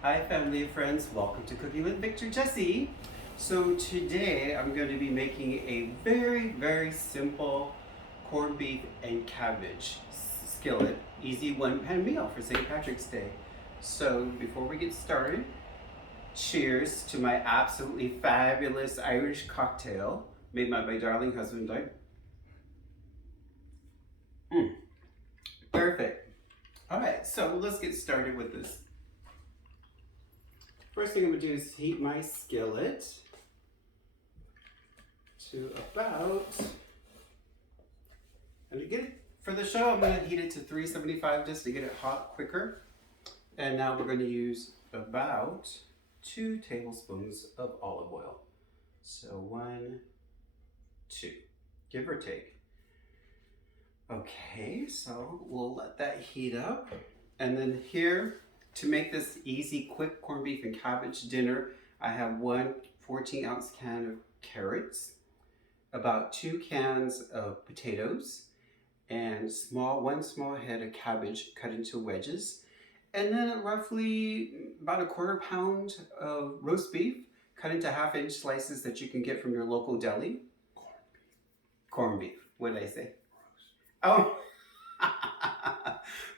Hi family and friends, welcome to Cooking with Victor Jesse. So today I'm going to be making a very simple corned beef and cabbage skillet, easy one pan meal for St. Patrick's Day. So before we get started, cheers to my absolutely fabulous Irish cocktail made by my darling husband Doug. Mm, perfect. Alright, so let's get started with this. First thing I'm going to do is heat my skillet to about, and to get it, for the show I'm going to heat it to 375 just to get it hot quicker. And now we're going to use about 2 tablespoons of olive oil. So 1, 2, give or take. Okay, so we'll let that heat up. And then here, to make this easy, quick corned beef and cabbage dinner, I have one 14-ounce can of carrots, about 2 cans of potatoes, and one small head of cabbage cut into wedges, and then roughly about a quarter pound of roast beef cut into half-inch slices that you can get from your local deli. Corned beef. What did I say? Oh,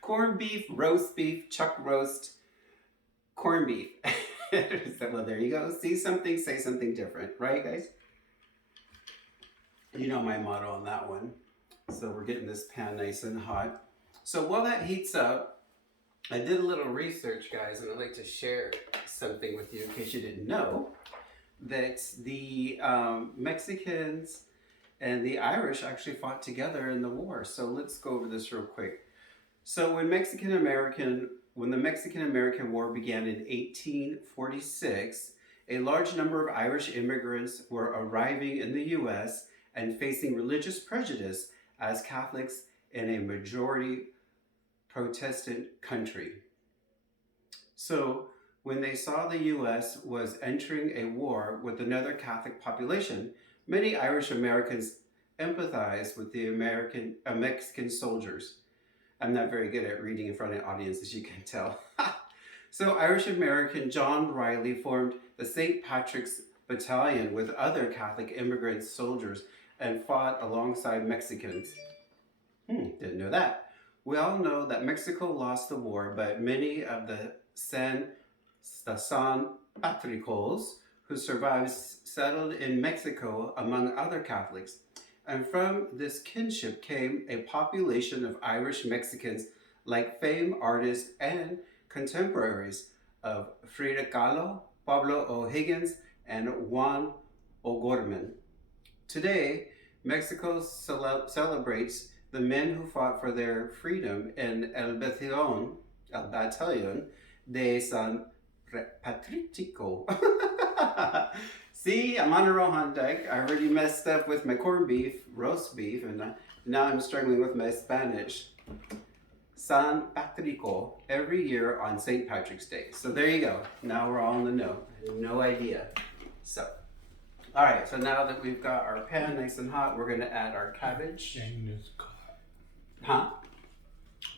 corned beef, roast beef, chuck roast, corned beef. Well, there you go. See something, say something different, right, guys? You know my motto on that one. So we're getting this pan nice and hot. So while that heats up, I did a little research, guys, and I'd like to share something with you in case you didn't know that the Mexicans and the Irish actually fought together in the war. So let's go over this real quick. So when the Mexican-American War began in 1846, a large number of Irish immigrants were arriving in the U.S. and facing religious prejudice as Catholics in a majority Protestant country. So when they saw the U.S. was entering a war with another Catholic population, many Irish Americans empathized with the Mexican soldiers. I'm not very good at reading in front of an audience, as you can tell. So Irish American John Riley formed the St. Patrick's Battalion with other Catholic immigrant soldiers and fought alongside Mexicans. Didn't know that. We all know that Mexico lost the war, but many of the San Patricos who survived settled in Mexico among other Catholics. And from this kinship came a population of Irish Mexicans like famed artists and contemporaries of Frida Kahlo, Pablo O'Higgins, and Juan O'Gorman. Today, Mexico celebrates the men who fought for their freedom in El Batallon de San Patricio. See, I'm on a roll, on deck. I already messed up with my corned beef, roast beef, and now I'm struggling with my Spanish. San Patricio, every year on St. Patrick's Day. So there you go. Now we're all in the know. I had no idea. So, all right. So now that we've got our pan nice and hot, we're going to add our cabbage. Chain is caught. Huh?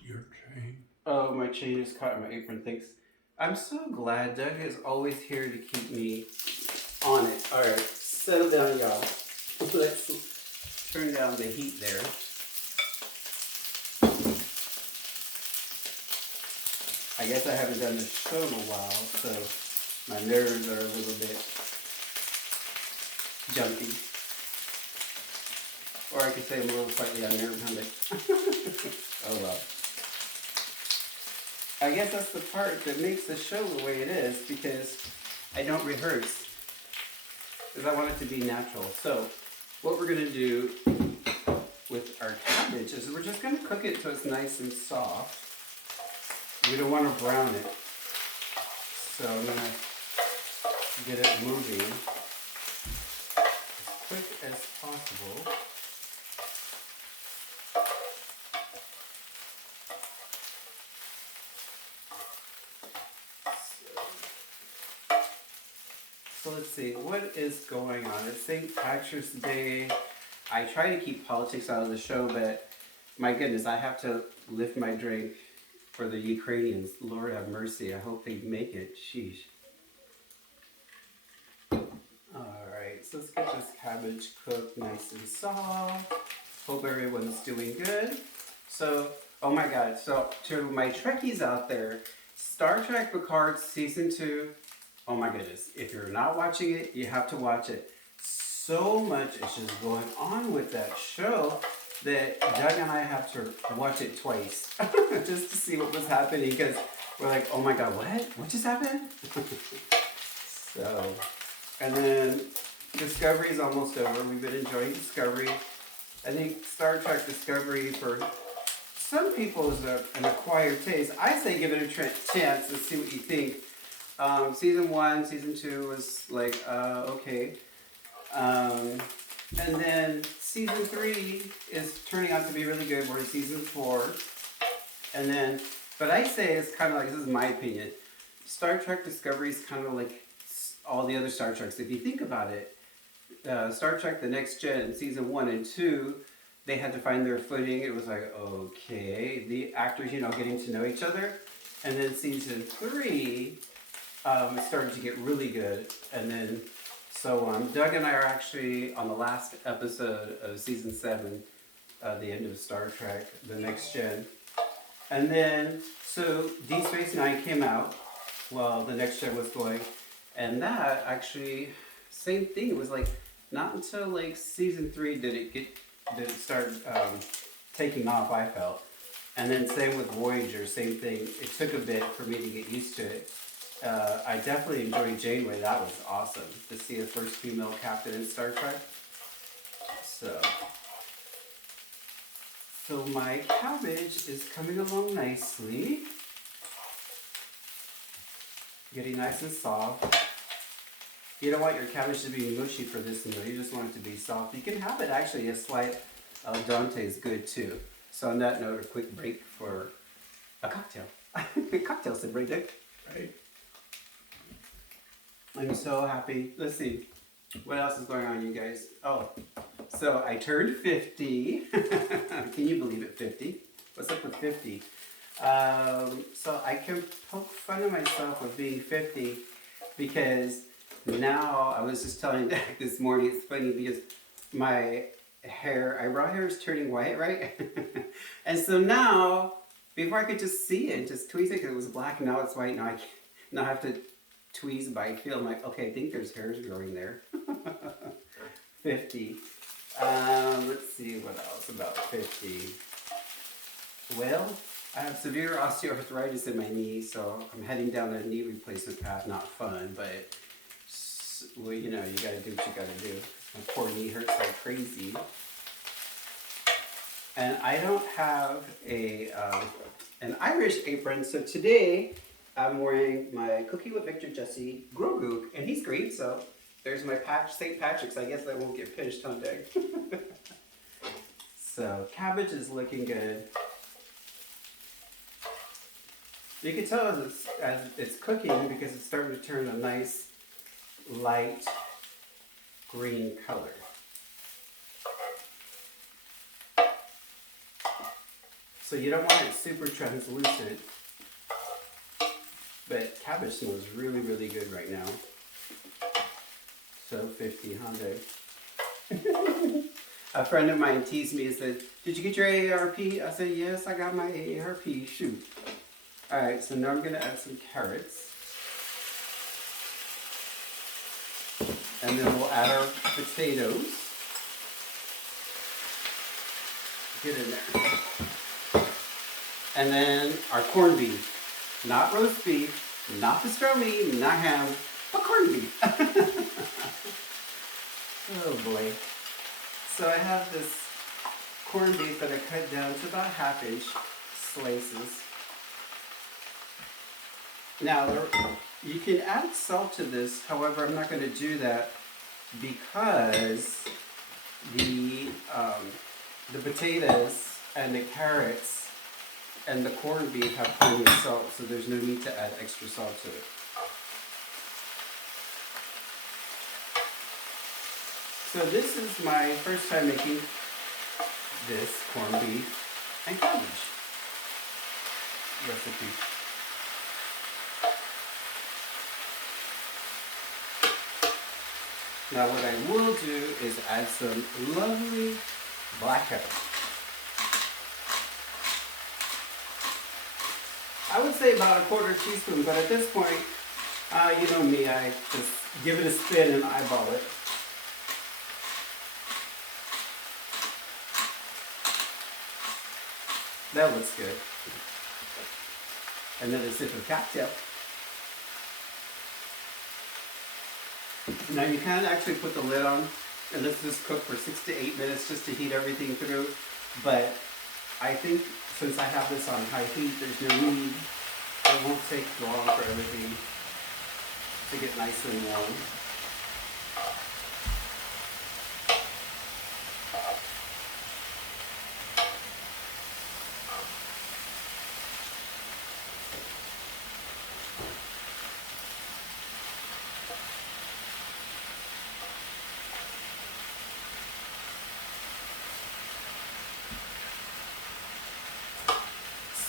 Your chain. Oh, my chain is caught in my apron. Thanks. I'm so glad Doug is always here to keep me on it. All right, settle down, y'all. Let's turn down the heat there. I guess I haven't done the show in a while, so my nerves are a little bit jumpy. Or I could say I'm a little slightly unnerved. Oh well. I guess that's the part that makes the show the way it is, because I don't rehearse, because I want it to be natural. So what we're going to do with our cabbage is we're just going to cook it so it's nice and soft. We don't want to brown it. So I'm going to get it moving as quick as possible. So let's see, what is going on? It's St. Patrick's Day. I try to keep politics out of the show, but my goodness, I have to lift my drink for the Ukrainians. Lord have mercy. I hope they make it. Sheesh. Alright, so let's get this cabbage cooked nice and soft. Hope everyone's doing good. So, oh my god, so to my Trekkies out there, Star Trek Picard Season 2, oh my goodness, if you're not watching it, you have to watch it. So much is just going on with that show that Doug and I have to watch it twice just to see what was happening, because we're like, oh my god, what? What just happened? So, and then Discovery is almost over. We've been enjoying Discovery. I think Star Trek Discovery for some people is an acquired taste. I say give it a chance and see what you think. Season 1, Season 2 was like, okay. And then Season 3 is turning out to be really good. We're in Season 4. And then, but I say it's kind of like, this is my opinion, Star Trek Discovery is kind of like all the other Star Treks. If you think about it, Star Trek The Next Gen, Season 1 and 2, they had to find their footing. It was like, okay, the actors, you know, getting to know each other. And then Season 3 started to get really good. And then, so Doug and I are actually on the last episode of Season 7, the end of Star Trek The Next Gen. And then, so Deep Space Nine came out while The Next Gen was going. And that actually, same thing. It was like, not until like Season 3 did it start taking off, I felt. And then same with Voyager, same thing. It took a bit for me to get used to it. I definitely enjoyed Janeway. That was awesome to see the first female captain in Star Trek. So my cabbage is coming along nicely. Getting nice and soft. You don't want your cabbage to be mushy for this meal. You just want it to be soft. You can have it actually a slight al dente is good too. So on that note, a quick break for a cocktail. Cocktail sip right there. Right. I'm so happy. Let's see. What else is going on, you guys? Oh, so I turned 50. Can you believe it, 50? What's up with 50? So I can poke fun of myself with being 50 because now, I was just telling Dak this morning, it's funny because my eyebrow hair is turning white, right? And so now, before I could just see it, just tweeze it, because it was black, now it's white, now I have to tweeze by feel. I'm like, okay, I think there's hairs growing there. 50. Let's see what else about 50. Well, I have severe osteoarthritis in my knee, so I'm heading down a knee replacement path. Not fun, but well, you know, you gotta do what you gotta do. My poor knee hurts like crazy. And I don't have an Irish apron, so today I'm wearing my Cookie with Victor Jesse Grogu, and he's green, so there's my St. Patrick's. I guess I won't get pinched on day. So cabbage is looking good. You can tell as it's cooking because it's starting to turn a nice light green color. So you don't want it super translucent, but cabbage smells really, really good right now. So 50, huh, Dave? A friend of mine teased me and said, "Did you get your AARP?" I said, "Yes, I got my AARP, shoot." Alright, so now I'm going to add some carrots. And then we'll add our potatoes. Get in there. And then our corned beef. Not roast beef, not pastrami, not ham, but corned beef. Oh boy. So I have this corned beef that I cut down to about half-inch slices. Now, you can add salt to this, however, I'm not going to do that because the potatoes and the carrots and the corned beef have plenty of salt, so there's no need to add extra salt to it. So this is my first time making this corned beef and cabbage. recipe. Now what I will do is add some lovely black pepper. I would say about a quarter teaspoon, but at this point, you know me, I just give it a spin and eyeball it. That looks good. Another sip of cocktail. Now you can actually put the lid on and let this cook for 6 to 8 minutes just to heat everything through. But I think since I have this on high heat, there's no need. It won't take long for everything to get nice and warm.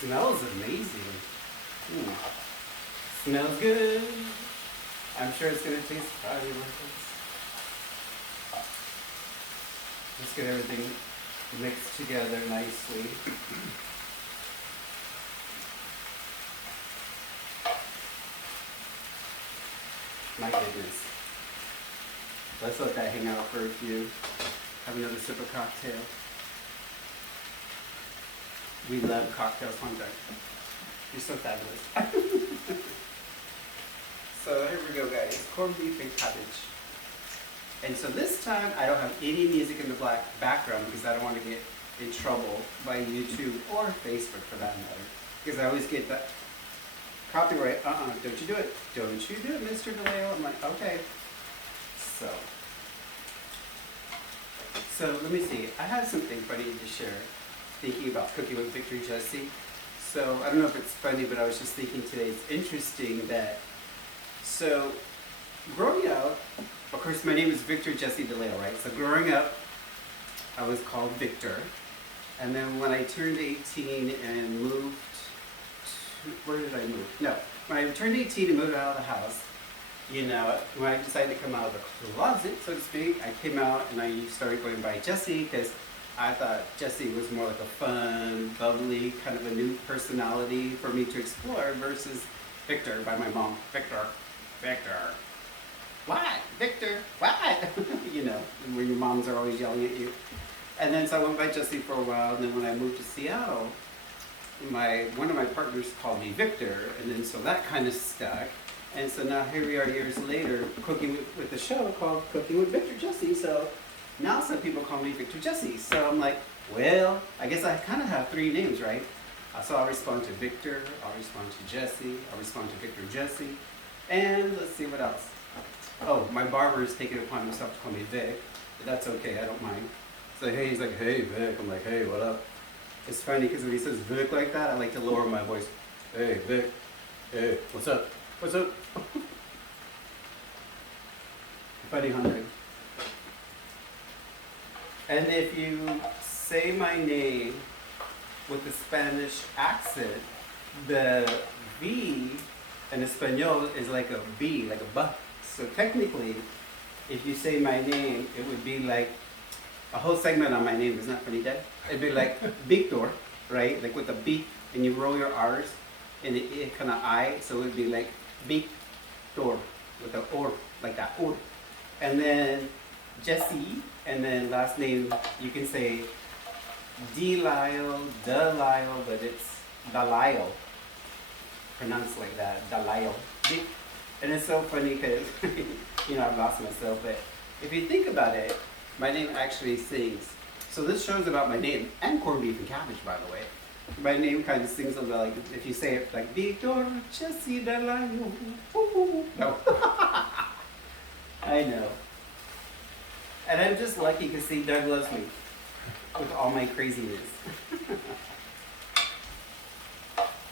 Smells amazing. Smells good. I'm sure it's gonna taste fabulous. Just get everything mixed together nicely. My goodness. Let's let that hang out for a few. Have another sip of cocktail. We love cocktails, Hunter. You're so fabulous. So here we go, guys. Corned beef and cabbage. And so this time I don't have any music in the background because I don't want to get in trouble by YouTube or Facebook for that matter. Because I always get that copyright. Don't you do it. Don't you do it, Mr. DeLeo. I'm like, okay. So let me see. I have something funny to share. Thinking about cooking with Victor Jesse. So I don't know if it's funny, but I was just thinking today it's interesting that, so growing up, of course my name is Victor Jesse DeLeo, right? So growing up, I was called Victor. And then when I turned 18 and moved to, where did I move? No, when I turned 18 and moved out of the house, you know, when I decided to come out of the closet, so to speak, I came out and I started going by Jesse because I thought Jesse was more like a fun, bubbly, kind of a new personality for me to explore versus Victor by my mom. Victor. What? Victor, what? You know, where your moms are always yelling at you. And then so I went by Jesse for a while, and then when I moved to Seattle, one of my partners called me Victor, and then so that kind of stuck. And so now here we are years later cooking with the show called Cooking with Victor Jesse. So now some people call me Victor Jesse. So I'm like, well, I guess I kind of have 3 names, right? So I'll respond to Victor, I'll respond to Jesse, I'll respond to Victor Jesse, and let's see what else. Oh, my barber is taking it upon himself to call me Vic, but that's okay, I don't mind. So hey, he's like, hey Vic, I'm like, hey, what up? It's funny because when he says Vic like that, I like to lower my voice. Hey Vic, hey, what's up? What's up? Funny, Hunter. And if you say my name with the Spanish accent, the V in Espanol is like a B, like a B. So technically, if you say my name, it would be like a whole segment on my name. Isn't that funny, Dad? It'd be like Victor, right? Like with a B, and you roll your R's, and it kind of I, so it would be like Victor with the or, like that or. And then Jesse, and then last name, you can say Delisle, but it's Delisle. Pronounced like that, Delisle. And it's so funny because, you know, I've lost myself, but if you think about it, my name actually sings. So this show's about my name, and corned beef and cabbage, by the way. My name kind of sings a little like, if you say it like, Victor Jesse Delisle. No. I know. And I'm just lucky because see, Doug loves me with all my craziness.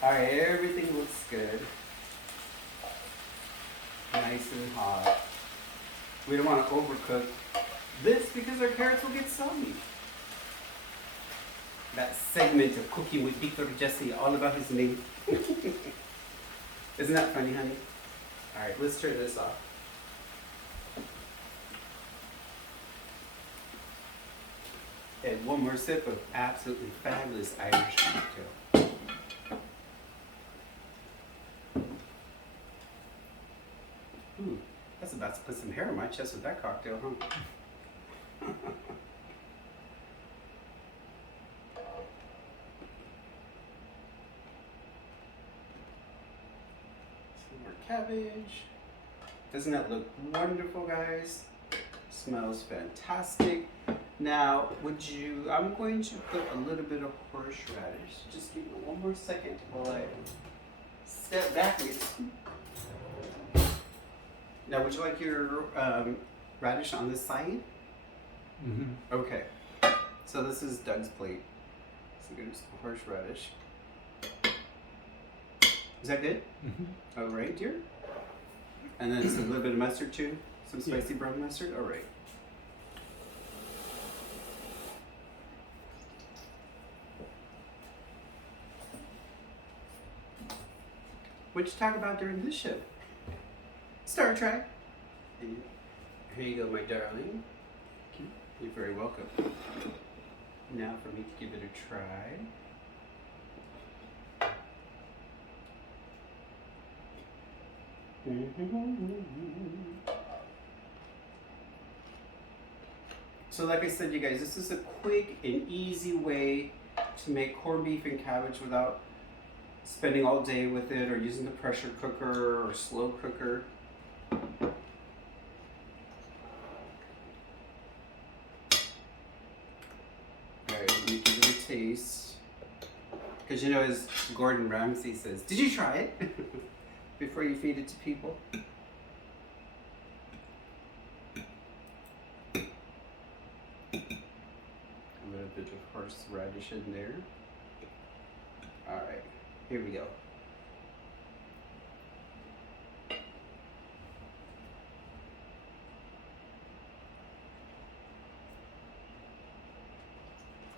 Alright, everything looks good. Nice and hot. We don't want to overcook this because our carrots will get soggy. that segment of Cooking with Victor Jesse, all about his name. Isn't that funny, honey? All right, let's turn this off. And one more sip of absolutely fabulous Irish cocktail. Ooh, that's about to put some hair on my chest with that cocktail, huh? Some more cabbage. Doesn't that look wonderful, guys? Smells fantastic. Now, I'm going to put a little bit of horseradish. Just give me one more second while I step backwards. Now, would you like your radish on this side? Mm-hmm. Okay. So this is Doug's plate. So there's the horseradish. Is that good? Mm-hmm. All right, dear. And then a little bit of mustard too. Some spicy brown mustard. All right. What'd you talk about during this show? Star Trek. Here you go, my darling. You're very welcome. Now for me to give it a try. So like I said, you guys, this is a quick and easy way to make corned beef and cabbage without spending all day with it or using the pressure cooker or slow cooker. Alright, let me give it a taste. Because you know, as Gordon Ramsay says, did you try it? Before you feed it to people. A little bit of horseradish in there. Alright, here we go.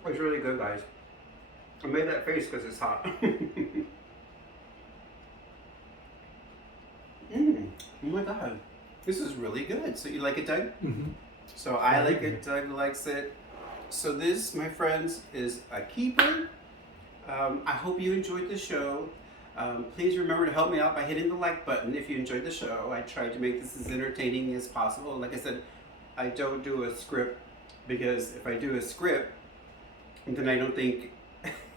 It's really good, guys. I made that face because it's hot. Oh my god, this is really good. So you like it, Doug? Mm-hmm. So I like it, Doug likes it. So this, my friends, is a keeper. I hope you enjoyed the show. Please remember to help me out by hitting the like button if you enjoyed the show. I tried to make this as entertaining as possible. Like I said, I don't do a script because if I do a script, then I don't think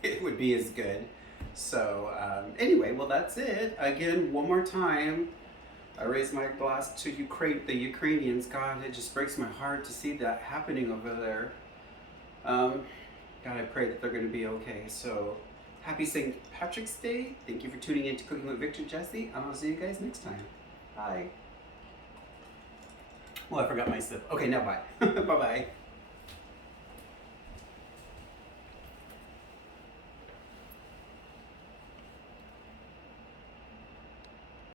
it would be as good. So anyway, well that's it. Again, one more time, I raise my glass to Ukraine, the Ukrainians. God, it just breaks my heart to see that happening over there. God, I pray that they're going to be okay. So happy St. Patrick's Day. Thank you for tuning in to Cooking with Victor Jesse. And I'll see you guys next time. Bye. Well, I forgot my sip. Okay, now bye. Bye-bye.